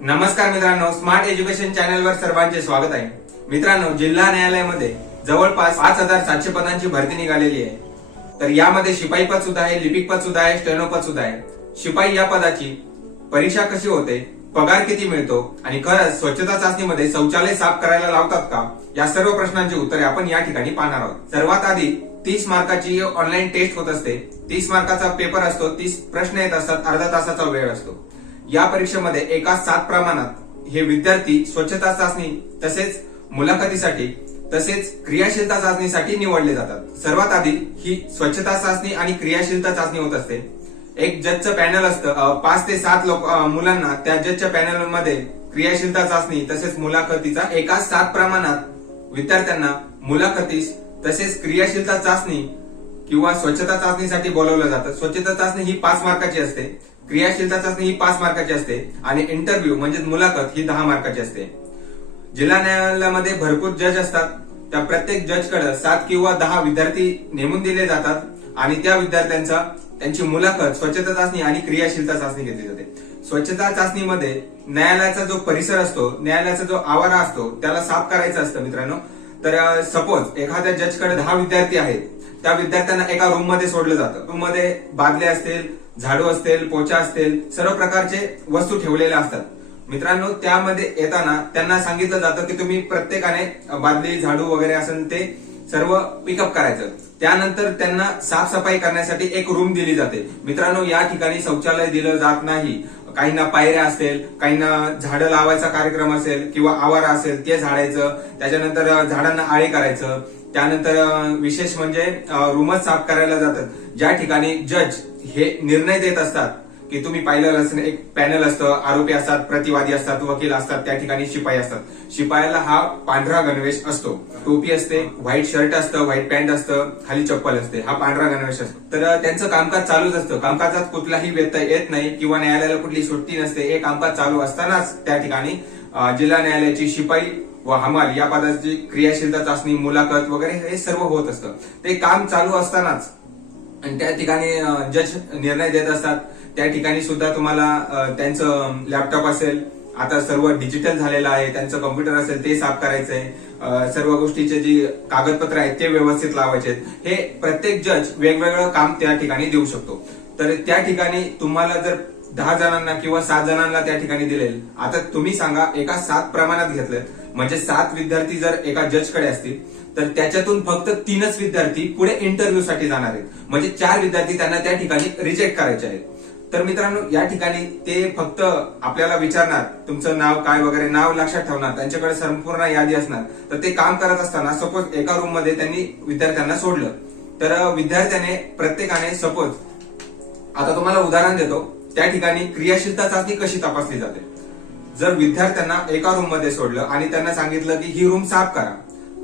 नमस्कार मित्रांनो smart education चॅनलवर सर्वांचे स्वागत आहे. मित्रांनो जिल्हा न्यायालयामध्ये जवळपास पाच हजार सातशे पदांची भरती निघालेली आहे. तर यामध्ये शिपाई पद सुद्धा आहे लिपिक पद सुद्धा आहे स्टेनो पद सुद्धा आहे. शिपाई या पदाची परीक्षा कशी होते पगार किती मिळतो आणि खरंच स्वच्छता चाचणीमध्ये शौचालय साफ करायला लावतात का या सर्व प्रश्नांची उत्तरे आपण या ठिकाणी पाहणार आहोत. सर्वात आधी तीस मार्काची ऑनलाईन टेस्ट होत असते. तीस मार्काचा पेपर असतो तीस प्रश्न येत असतात अर्धा तासाचा वेळ असतो. या परीक्षेमध्ये एका सात प्रमाणात हे विद्यार्थी स्वच्छता चाचणी तसेच मुलाखतीसाठी तसेच क्रियाशीलता चाचणीसाठी निवडले जातात. सर्वात आधी ही स्वच्छता चाचणी आणि क्रियाशीलता चाचणी होत असते. एक जजचं पॅनल असतं. पाच ते सात लोक मुलांना त्या जजच्या पॅनलमध्ये क्रियाशीलता चाचणी तसेच मुलाखतीचा एका सात प्रमाणात विद्यार्थ्यांना मुलाखतीस तसेच क्रियाशीलता चाचणी किंवा स्वच्छता चाचणीसाठी बोलवलं जातं. स्वच्छता चाचणी ही पाच मार्काची असते. क्रियाशीलता चाचणी ही पाच मार्काची असते आणि इंटरव्ह्यू म्हणजे मुलाखत ही दहा मार्काची असते. जिल्हा न्यायालयामध्ये भरपूर जज असतात. त्या प्रत्येक जजकडे सात किंवा दहा विद्यार्थी नेमून दिले जातात आणि त्या विद्यार्थ्यांचा त्यांची मुलाखत स्वच्छता चाचणी आणि क्रियाशीलता चाचणी घेतली जाते. स्वच्छता चाचणीमध्ये न्यायालयाचा जो परिसर असतो न्यायालयाचा जो आवारा असतो त्याला साफ करायचा असतं मित्रांनो. तर सपोज एखाद्या जजकडे दहा विद्यार्थी आहेत. त्या विद्यार्थ्यांना एका रूममध्ये सोडलं जातं. रूममध्ये बादले असतील झाडू असतील पोचा असतील सर्व प्रकारचे वस्तू ठेवलेल्या असतात. मित्रांनो त्यामध्ये येताना त्यांना सांगितलं जातं की तुम्ही प्रत्येकाने बादली झाडू वगैरे असेल ते सर्व पिकअप करायचं. त्यानंतर त्यांना साफसफाई करण्यासाठी एक रूम दिली जाते. मित्रांनो या ठिकाणी शौचालय दिलं जात नाही. काहींना पायऱ्या असेल काहींना झाडं लावायचा कार्यक्रम असेल किंवा आवारा असेल ते झाडायचं. त्याच्यानंतर झाडांना आळे करायचं. त्यानंतर विशेष म्हणजे रूमच साफ करायला जातात. ज्या ठिकाणी जज हे निर्णय देत असतात की तुम्ही पाहिलं असं एक पॅनल असतं आरोपी असतात प्रतिवादी असतात वकील असतात त्या ठिकाणी शिपाई असतात. शिपायाला हा पांढरा गणवेश असतो. टोपी असते व्हाईट शर्ट असतं व्हाईट पॅन्ट असतं खाली चप्पल असते हा पांढरा गणवेश असतो. तर त्यांचं कामकाज चालूच असतं. कामकाजात कुठलाही व्यत्यय येत नाही किंवा न्यायालयाला कुठली सुट्टी नसते. हे कामकाज चालू असतानाच त्या ठिकाणी जिल्हा न्यायालयाची शिपाई व हमाल या पदाची क्रियाशीलता चाचणी मुलाखत वगैरे हे सर्व होत असतं. ते काम चालू असतानाच आणि त्या ठिकाणी जज निर्णय देत असतात. त्या ठिकाणी सुद्धा तुम्हाला त्यांचं लॅपटॉप असेल आता सर्व डिजिटल झालेलं आहे त्यांचं कम्प्युटर असेल ते साफ करायचंय सर्व गोष्टीचे जी कागदपत्र आहेत ते व्यवस्थित लावायचे हे प्रत्येक जज वेगवेगळं काम त्या ठिकाणी देऊ शकतो. तर त्या ठिकाणी तुम्हाला जर दहा जणांना किंवा सात जणांना त्या ठिकाणी दिलेल आता तुम्ही सांगा एका सात प्रमाणात घेतलं म्हणजे सात विद्यार्थी जर एका जजकडे असतील तर त्याच्यातून फक्त तीनच विद्यार्थी पुढे इंटरव्ह्यू साठी जाणार आहेत. म्हणजे चार विद्यार्थी त्यांना त्या ठिकाणी रिजेक्ट करायचे आहेत. तर मित्रांनो या ठिकाणी ते फक्त आपल्याला विचारणार तुमचं नाव काय वगैरे नाव लक्षात ठेवणार त्यांच्याकडे संपूर्ण यादी असणार. तर ते काम करत असताना सपोज एका रूममध्ये त्यांनी विद्यार्थ्यांना सोडलं. तर विद्यार्थ्याने प्रत्येकाने सपोज आता तुम्हाला उदाहरण देतो त्या ठिकाणी क्रियाशीलता चाचणी कशी तपासली जाते? जर विद्यार्थ्यांना एका रूममध्ये सोडलं आणि त्यांना सांगितलं की ही रूम साफ करा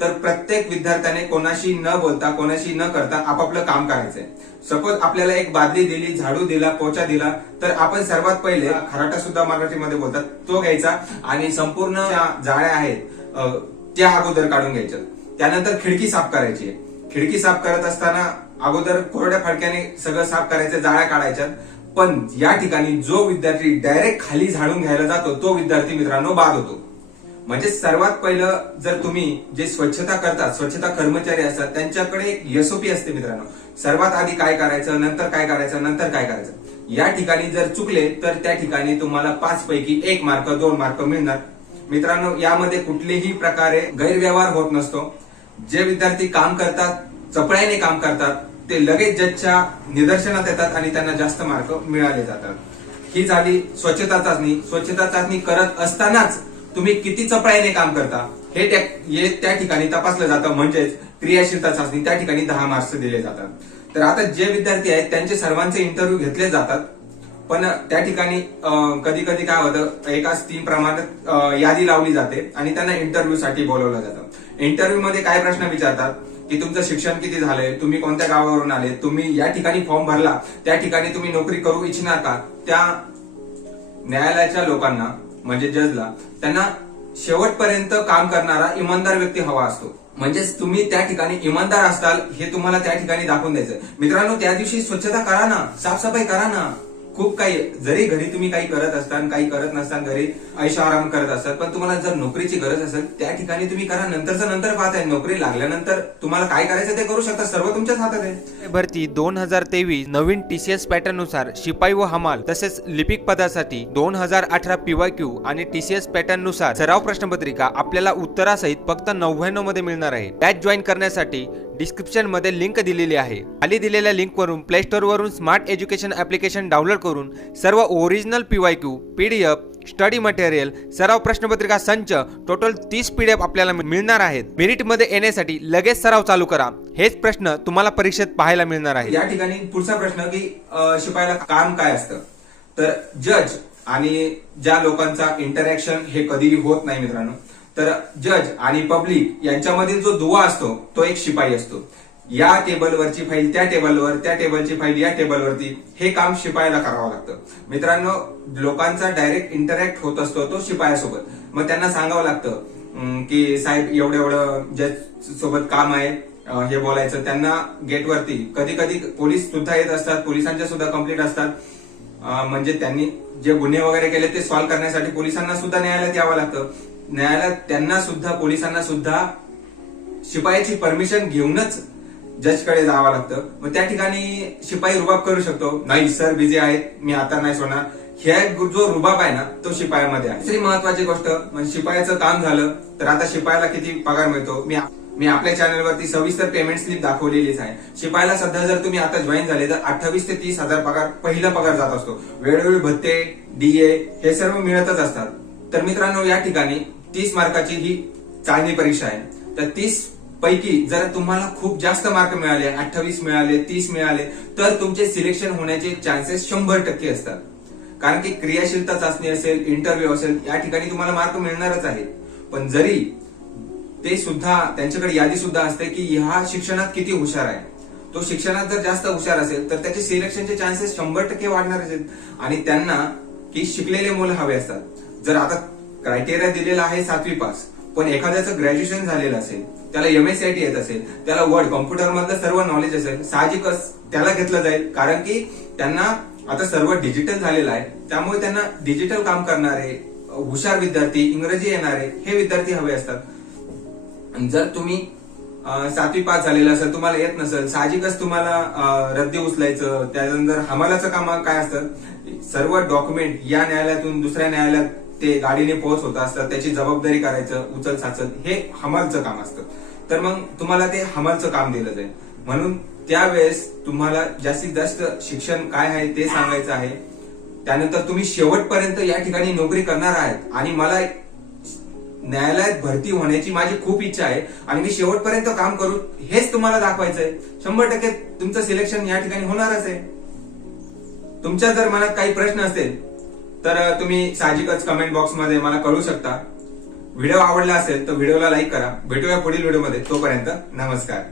तर प्रत्येक विद्यार्थ्याने कोणाशी न बोलता कोणाशी न करता आपापलं काम करायचंय. सपोज आपल्याला एक बादली दिली झाडू दिला पोचा दिला तर आपण सर्वात पहिले खराटा सुद्धा मराठीमध्ये बोलतात तो घ्यायचा आणि संपूर्ण ज्या जाळ्या आहेत त्या अगोदर काढून घ्यायच्या. त्यानंतर खिडकी साफ करायची आहे. खिडकी साफ करत असताना अगोदर कोरड्या फडक्याने सगळं साफ करायचं जाळ्या काढायच्या. पण या ठिकाणी जो विद्यार्थी डायरेक्ट खाली झाडून घ्यायला जातो तो विद्यार्थी मित्रांनो बाद होतो. म्हणजे सर्वात पहिलं जर तुम्ही जे स्वच्छता करतात स्वच्छता कर्मचारी असतात त्यांच्याकडे एक एसओपी असते मित्रांनो. सर्वात आधी काय करायचं नंतर काय करायचं नंतर काय करायचं? या ठिकाणी जर चुकले तर त्या ठिकाणी तुम्हाला पाच पैकी एक मार्क दोन मार्क मिळणार. मित्रांनो यामध्ये कुठलेही प्रकारे गैरव्यवहार होत नसतो. जे विद्यार्थी काम करतात चपळ्याने काम करतात ते लगेच जजच्या निदर्शनात येतात आणि त्यांना जास्त मार्क मिळाले जातात. ही झाली स्वच्छता चाचणी. स्वच्छता चाचणी करत असतानाच तुम्ही किती चपळाईने काम करता? हे त्या ठिकाणी तपासलं जातं. म्हणजेच क्रियाशीलता चाचणी त्या ठिकाणी दहा मार्क्स दिले जातात. तर आता जे विद्यार्थी आहेत त्यांचे सर्वांचे इंटरव्ह्यू घेतले जातात. पण त्या ठिकाणी कधी कधी काय होतं एकाच तीन प्रमाणात यादी लावली जाते आणि त्यांना इंटरव्ह्यू साठी बोलवलं जातं. इंटरव्ह्यू मध्ये काय प्रश्न विचारतात? की तुमचं शिक्षण किती झालंय? तुम्ही कोणत्या गावावरून आले? तुम्ही या ठिकाणी फॉर्म भरला. त्या ठिकाणी तुम्ही नोकरी करू इच्छिणार का? त्या न्यायालयाच्या लोकांना म्हणजे जजला त्यांना शेवटपर्यंत काम करणारा इमानदार व्यक्ती हवा असतो. म्हणजेच तुम्ही त्या ठिकाणी इमानदार असताल हे तुम्हाला त्या ठिकाणी दाखवून द्यायचं. मित्रांनो त्या दिवशी स्वच्छता करा ना साफसफाई करा ना. खूप काही जरी घरी तुम्ही काही करत असताना काही करत नसताना घरी ऐशा आराम करत असतात पण तुम्हाला जर नोकरीची गरज असेल त्या ठिकाणी तुम्ही करा. नंतरचं नंतर पाहताय नोकरी लागल्यानंतर तुम्हाला काय करायचं ते करू शकता सर्व तुमच्याच हातात आहे. भरती दोन हजार तेवीस नवीन टीसीएस पॅटर्ननुसार शिपाई व हमाल तसेच लिपिक पदासाठी दोन हजार अठरा पीवाय क्यू आणि टीसीएस पॅटर्ननुसार सराव प्रश्नपत्रिका आपल्याला उत्तरासहित फक्त नव्याण्णवमध्ये मिळणार आहे. बॅच जॉईन करण्यासाठी डिस्क्रिप्शनमध्ये लिंक दिलेली आहे. खाली दिलेल्या लिंक वरून प्ले स्टोर वरून स्मार्ट एज्युकेशन ऍप्लिकेशन डाउनलोड करून सर्व original PY Q PDF study material सराव प्रश्नपत्रिका संच टोटल तीस पीडीएफ आपल्याला मिळणार आहेत. मेरिटमध्ये येण्यासाठी लगेच सराव चालू करा. हेच प्रश्न तुम्हाला परीक्षेत पाहायला मिळणार आहे या ठिकाणी पुढचा प्रश्न की शिपायाला काम काय असतं? तर जज आणि ज्या लोकांचा इंटरॅक्शन हे कधीही होत नाही मित्रांनो तर जज आणि पब्लिक यांच्यामधील जो दुवा असतो तो एक शिपाई असतो. या टेबलवरची फाईल त्या टेबलवर त्या टेबलची फाईल या टेबलवरती हे काम शिपायाला करावं लागतं. मित्रांनो लोकांचा डायरेक्ट इंटरॅक्ट होत असतो तो शिपायासोबत. मग त्यांना सांगावं लागतं अं, की साहेब एवढं एवढं जज सोबत काम आहे हे बोलायचं. त्यांना गेटवरती कधी कधी पोलीस सुद्धा येत असतात पोलिसांच्या सुद्धा कंप्लीट असतात. म्हणजे त्यांनी जे गुन्हे वगैरे केले ते सॉल्व्ह करण्यासाठी पोलिसांना सुद्धा न्यायालयात यावं लागतं. न्यायालयात त्यांना सुद्धा पोलिसांना सुद्धा शिपायाची परमिशन घेऊनच जजकडे जावं लागतं. मग त्या ठिकाणी शिपाई रुबाब करू शकतो. नाही सर बिझी आहेत मी आता नाही सोडणार. ह्या जो रुबाब आहे ना तो शिपायामध्ये आहे. दुसरी महत्वाची गोष्ट म्हणजे शिपायाचं काम झालं तर आता शिपायाला किती पगार मिळतो? मी मी आपल्या चॅनलवरती सविस्तर पेमेंट स्लिप दाखवलेलीच आहे. शिपायाला सध्या जर तुम्ही आता जॉईन झाले तर अठ्ठावीस ते तीस हजार पगार पहिला पगार जात असतो. वेळोवेळी भत्ते डीए हे सर्व मिळतच असतात. तर मित्रांनो या ठिकाणी तीस मार्काची ही चाळणी परीक्षा आहे. तर तीस पैकी जर तुम्हाला खूप जास्त मार्क मिळाले अठ्ठावीस मिळाले तीस मिळाले तर तुमचे सिलेक्शन होण्याचे चान्सेस शंभर टक्के असतात. कारण की क्रियाशीलता चाचणी असेल इंटरव्ह्यू असेल या ठिकाणी तुम्हाला मार्क मिळणारच आहे. पण जरी ते सुद्धा त्यांच्याकडे यादी सुद्धा असते की ह्या शिक्षणात किती हुशार आहे. तो शिक्षणात जर जास्त हुशार असेल तर त्याचे सिलेक्शनचे चान्सेस शंभर टक्के वाढणार असेल आणि त्यांना की शिकलेले मुलं हवे असतात. जर आता क्रायटेरिया दिलेला आहे सातवी पास. पण एखाद्याचं ग्रॅज्युएशन झालेलं असेल त्याला एमएसआयटी येत असेल त्याला वर्ड कॉम्प्युटर मधलं सर्व नॉलेज असेल साहजिकच त्याला घेतलं जाईल. कारण की त्यांना आता सर्व डिजिटल झालेलं आहे. त्यामुळे त्यांना डिजिटल काम करणारे हुशार विद्यार्थी इंग्रजी येणारे हे विद्यार्थी हवे असतात. आणि जर तुम्ही सातवी पास झालेलं असेल तुम्हाला येत नसेल साहजिकच तुम्हाला रद्दी उचलायचं त्यानंतर हमालाचं काम काय असतं? सर्व डॉक्युमेंट या न्यायालयातून दुसऱ्या न्यायालयात ते गाडीने पोहोच होत असतात त्याची जबाबदारी करायचं उचल साचल हे हमालचं काम असतं. तर मग तुम्हाला ते हमालचं काम दिलं जाईल. म्हणून त्यावेळेस तुम्हाला जास्तीत जास्त शिक्षण काय आहे ते सांगायचं आहे. त्यानंतर तुम्ही शेवटपर्यंत या ठिकाणी नोकरी करणार आहात. आणि मला न्यायालयात भरती होण्याची माझी खूप इच्छा आहे. आणि मी शेवटपर्यंत काम करू हेच तुम्हाला दाखवायचंय. शंभर टक्के तुमचं सिलेक्शन या ठिकाणी होणारच आहे. तुमच्या जर मनात काही प्रश्न असेल तर तुम्ही साहजिकच कमेंट बॉक्समध्ये मला कळू शकता. व्हिडिओ आवडला असेल तर व्हिडिओला लाईक करा. भेटूया पुढील व्हिडिओमध्ये तोपर्यंत नमस्कार.